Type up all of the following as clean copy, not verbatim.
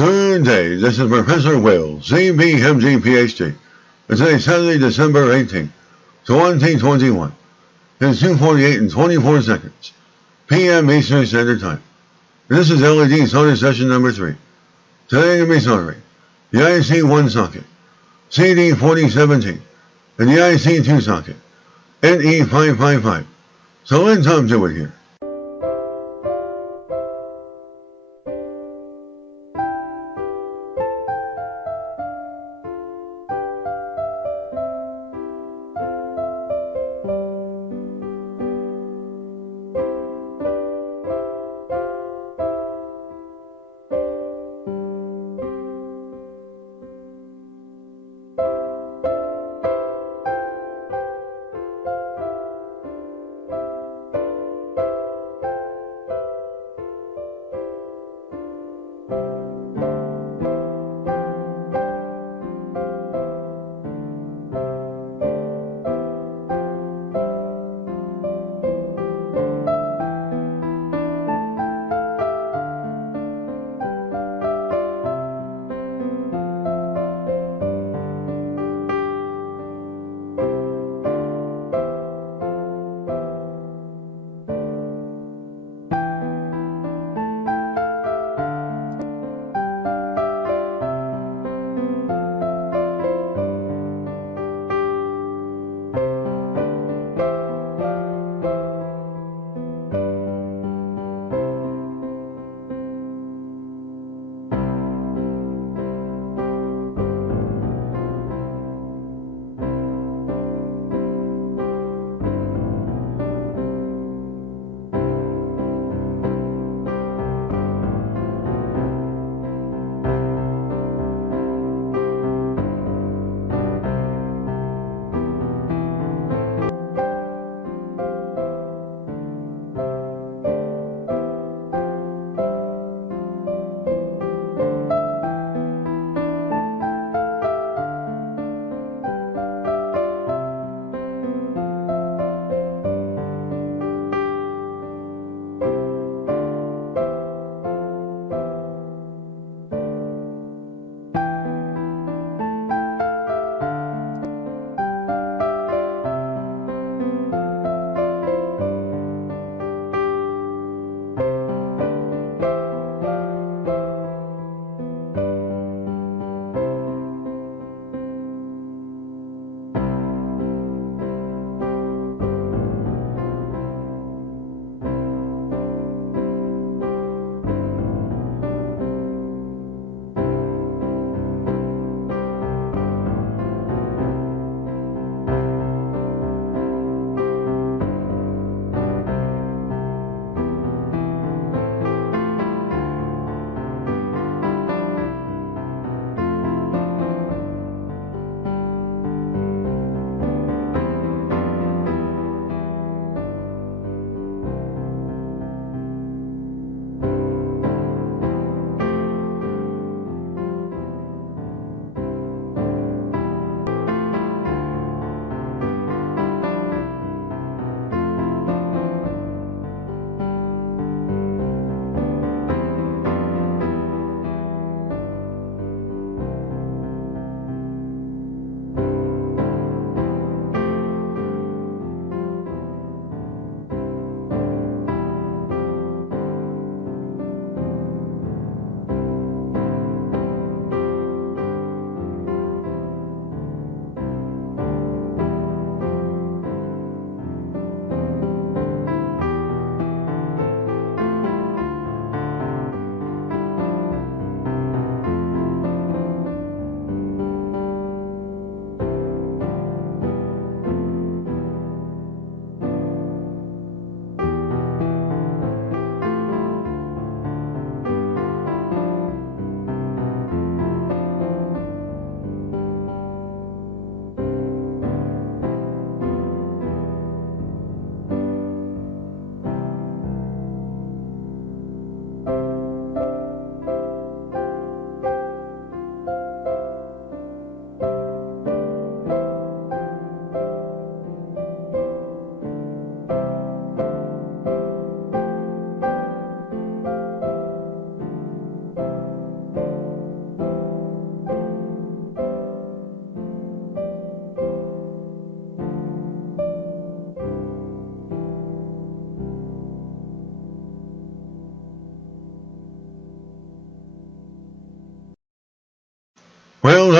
Good day, this is Professor Will, CBMG PhD. It's today Saturday, December 18th, 2021. It's 2:48 and 24 seconds, p.m. Eastern Standard Time. This is LED solder session number 3. Today to be soldering the IC1 socket, CD4017, and the IC2 socket, NE555. So let's do it here.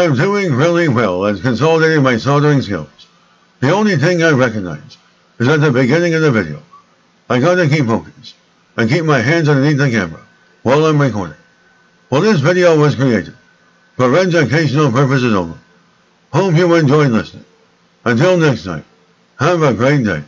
I'm doing really well at consolidating my soldering skills. The only thing I recognize is at the beginning of the video. I gotta keep focused and keep my hands underneath the camera while I'm recording. Well, this video was created for educational purposes only. Hope you enjoyed listening. Until next time, have a great day.